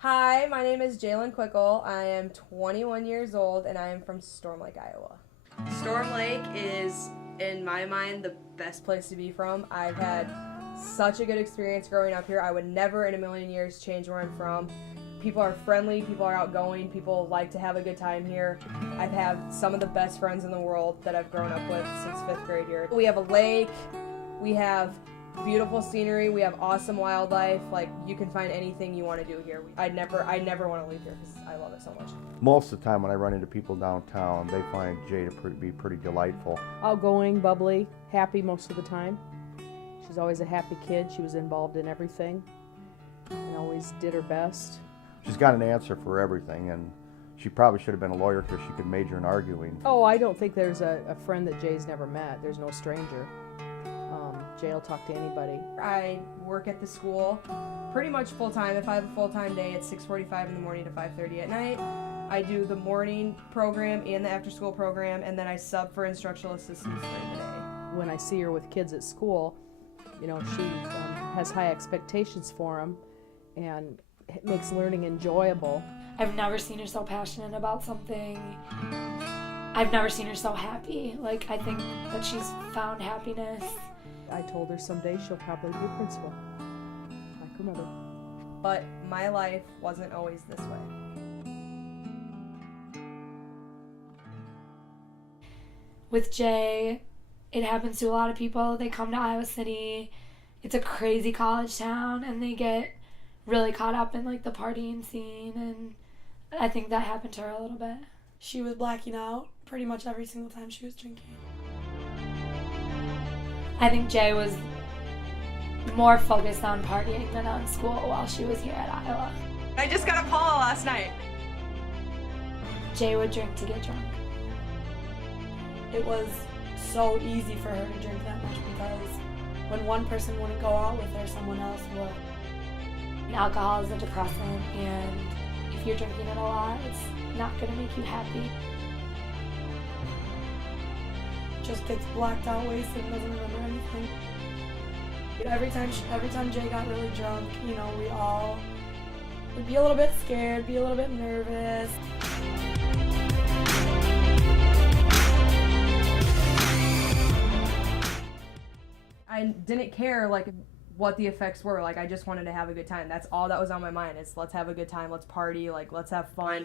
Hi, my name is Jalen Quickle. I am 21 years old and I am from Storm Lake, Iowa. Storm Lake is, in my mind, the best place to be from. I've had such a good experience growing up here. I would never in a million years change where I'm from. People are friendly, people are outgoing, people like to have a good time here. I've had some of the best friends in the world that I've grown up with since 5th grade here. We have a lake, we have beautiful scenery, we have awesome wildlife. Like, you can find anything you want to do here. I never want to leave here because I love it so much. Most of the time when I run into people downtown, they find Jaye to be pretty delightful. Outgoing, bubbly, happy most of the time. She's always a happy kid. She was involved in everything and always did her best. She's got an answer for everything, and she probably should have been a lawyer because she could major in arguing. Oh, I don't think there's a friend that Jay's never met. There's no stranger. Jay will talk to anybody. I work at the school pretty much full-time. If I have a full-time day, it's 6:45 in the morning to 5:30 at night. I do the morning program and the after-school program, and then I sub for instructional assistants during the day. When I see her with kids at school, you know, she has high expectations for them, and it makes learning enjoyable. I've never seen her so passionate about something. I've never seen her so happy. Like, I think that she's found happiness. I told her someday she'll probably be a principal, like her mother. But my life wasn't always this way. With Jay, it happens to a lot of people. They come to Iowa City. It's a crazy college town, and they get really caught up in like the partying scene, and I think that happened to her a little bit. She was blacking out pretty much every single time she was drinking. I think Jay was more focused on partying than on school while she was here at Iowa. I just got a Paula last night. Jay would drink to get drunk. It was so easy for her to drink that much because when one person wouldn't go out with her, someone else would. And alcohol is a depressant, and if you're drinking it a lot, it's not going to make you happy. Just gets blacked out, wasted, and doesn't remember anything. Every time Jay got really drunk, you know, we all would be a little bit scared, be a little bit nervous. I didn't care like what the effects were. Like, I just wanted to have a good time. That's all that was on my mind, is let's have a good time, let's party, like, let's have fun.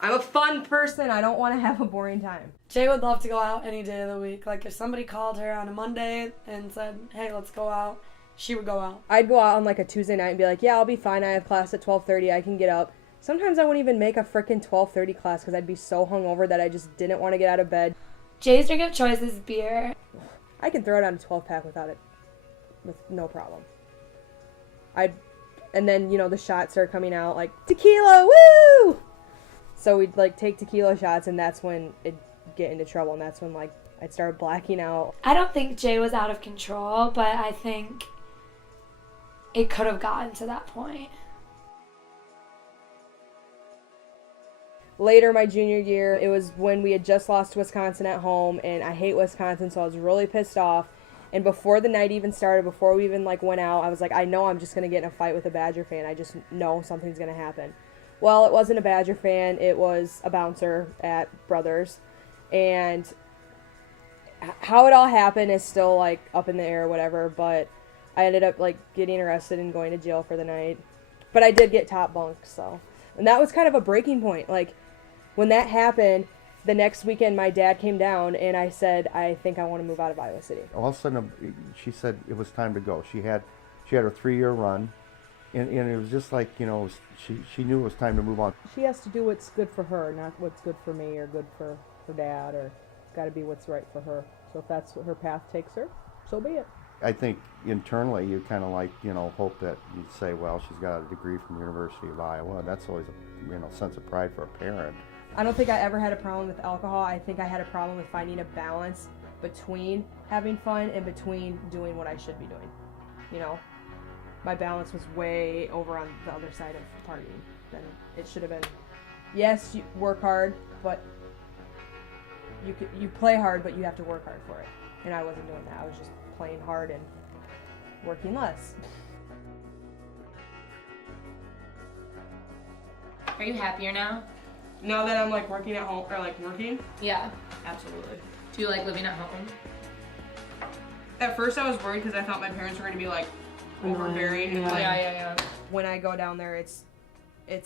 I'm a fun person. I don't want to have a boring time. Jay would love to go out any day of the week. Like, if somebody called her on a Monday and said, hey, let's go out, she would go out. I'd go out on like a Tuesday night and be like, yeah, I'll be fine. I have class at 12:30. I can get up. Sometimes I wouldn't even make a freaking 12:30 class because I'd be so hungover that I just didn't want to get out of bed. Jay's drink of choice is beer. I can throw it on a 12-pack without it, with no problem. And then, you know, the shots start coming out like, tequila, woo! So we'd like take tequila shots, and that's when it'd get into trouble, and that's when like I'd start blacking out. I don't think Jay was out of control, but I think it could have gotten to that point. Later, my junior year, it was when we had just lost to Wisconsin at home, and I hate Wisconsin, so I was really pissed off. And before the night even started, before we even like went out, I was like, I know I'm just gonna get in a fight with a Badger fan. I just know something's gonna happen. Well, it wasn't a Badger fan, it was a bouncer at Brothers, and how it all happened is still like up in the air or whatever, but I ended up like getting arrested and going to jail for the night. But I did get top bunk, so. And that was kind of a breaking point. Like, when that happened, the next weekend my dad came down and I said, I think I want to move out of Iowa City. All of a sudden, she said it was time to go. She had her 3-year run, and it was just like, you know, she knew it was time to move on. She has to do what's good for her, not what's good for me or good for her dad, or it's got to be what's right for her. So if that's what her path takes her, so be it. I think internally you kind of like, you know, hope that you'd say, well, she's got a degree from the University of Iowa. That's always a, you know, sense of pride for a parent. I don't think I ever had a problem with alcohol. I think I had a problem with finding a balance between having fun and between doing what I should be doing. You know, my balance was way over on the other side of partying than it should have been. Yes, you work hard, but you play hard, but you have to work hard for it. And I wasn't doing that. I was just playing hard and working less. Are you happier now? Now that I'm like working at home or like working, Yeah, absolutely. Do you like living at home? at first I was worried because I thought my parents were gonna be like overbearing and like Yeah. when I go down there, it's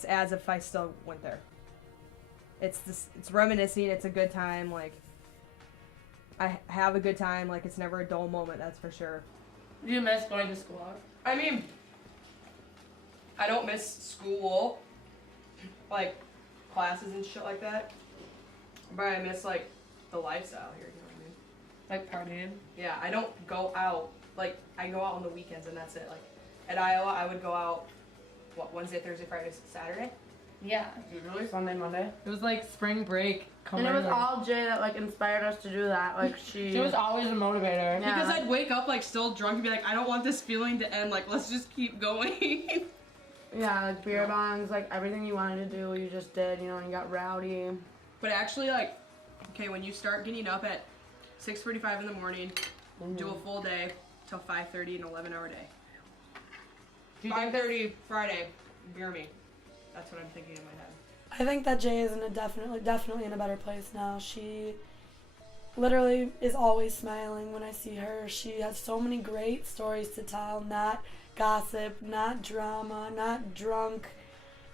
as if I still went there. It's reminiscing. It's a good time. Like I have a good time. Like it's never a dull moment. That's for sure. Do you miss going to school? I mean, I don't miss school, like classes and shit like that. But I miss like the lifestyle here. You know what I mean? Like partying? Yeah, I don't go out. Like I go out on the weekends and that's it. Like at Iowa, I would go out. What, Wednesday, Thursday, Friday, Saturday? Yeah. Usually. Sunday, Monday. It was like spring break. And it was all Jaye that like inspired us to do that. Like she was always a motivator. Yeah. Because I'd wake up like still drunk and be like, I don't want this feeling to end. Like, let's just keep going. Yeah, like beer bongs, like everything you wanted to do, you just did, you know, and you got rowdy. But actually, like, okay, when you start getting up at 6:45 in the morning, do a full day till 5:30, an 11-hour day. 5:30 Friday, beer me. That's what I'm thinking in my head. I think that Jaye is definitely in a better place now. She literally is always smiling when I see her. She has so many great stories to tell, not gossip, not drama, not drunk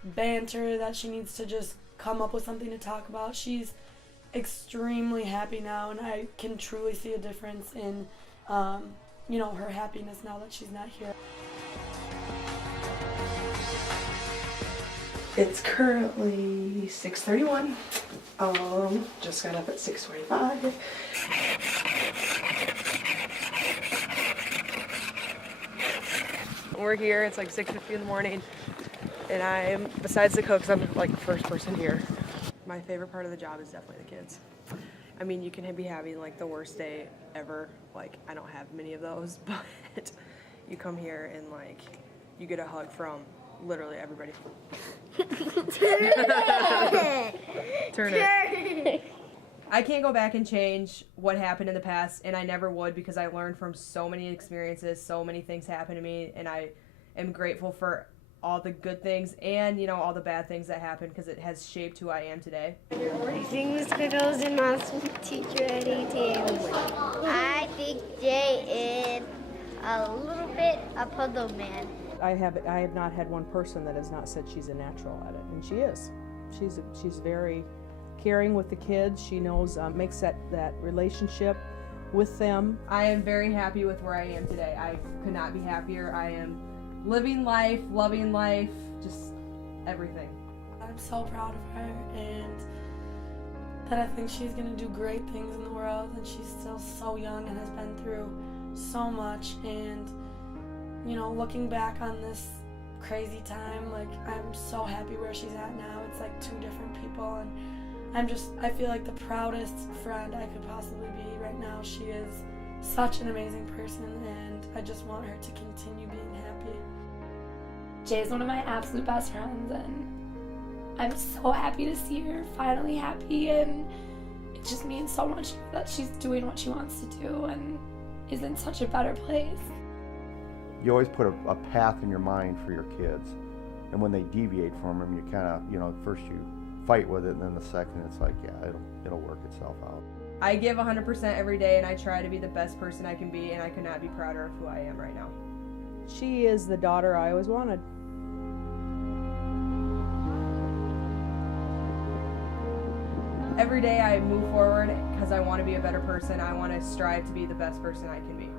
banter that she needs to just come up with something to talk about. She's extremely happy now, and I can truly see a difference in, you know, her happiness now that she's not here. It's currently 6:31. Just got up at 6:45. We're here, it's like 6:50 in the morning, and I'm, besides the cooks, I'm like the first person here. My favorite part of the job is definitely the kids. I mean, you can be having like the worst day ever. Like, I don't have many of those, but you come here and like, you get a hug from literally everybody. Turn it. I can't go back and change what happened in the past, and I never would, because I learned from so many experiences, so many things happened to me, and I am grateful for all the good things and, you know, all the bad things that happened, because it has shaped who I am today. I think Miss Squiggles and Mom's teacher at ATM. I think Jaye is a little bit a puzzle man. I have not had one person that has not said she's a natural at it, and she is. She's very caring with the kids. She knows, makes that relationship with them. I am very happy with where I am today. I could not be happier. I am living life, loving life, just everything. I'm so proud of her, and that I think she's gonna do great things in the world, and she's still so young and has been through so much. And you know, looking back on this crazy time, like, I'm so happy where she's at now. It's like two different people, and I feel like the proudest friend I could possibly be right now. She is such an amazing person, and I just want her to continue being happy. Jaye's one of my absolute best friends, and I'm so happy to see her finally happy, and it just means so much that she's doing what she wants to do and is in such a better place. You always put a path in your mind for your kids, and when they deviate from them, you kind of, you know, first you fight with it, and then the second it's like, yeah, it'll work itself out. I give 100% every day, and I try to be the best person I can be, and I could not be prouder of who I am right now. She is the daughter I always wanted. Every day I move forward because I want to be a better person. I want to strive to be the best person I can be.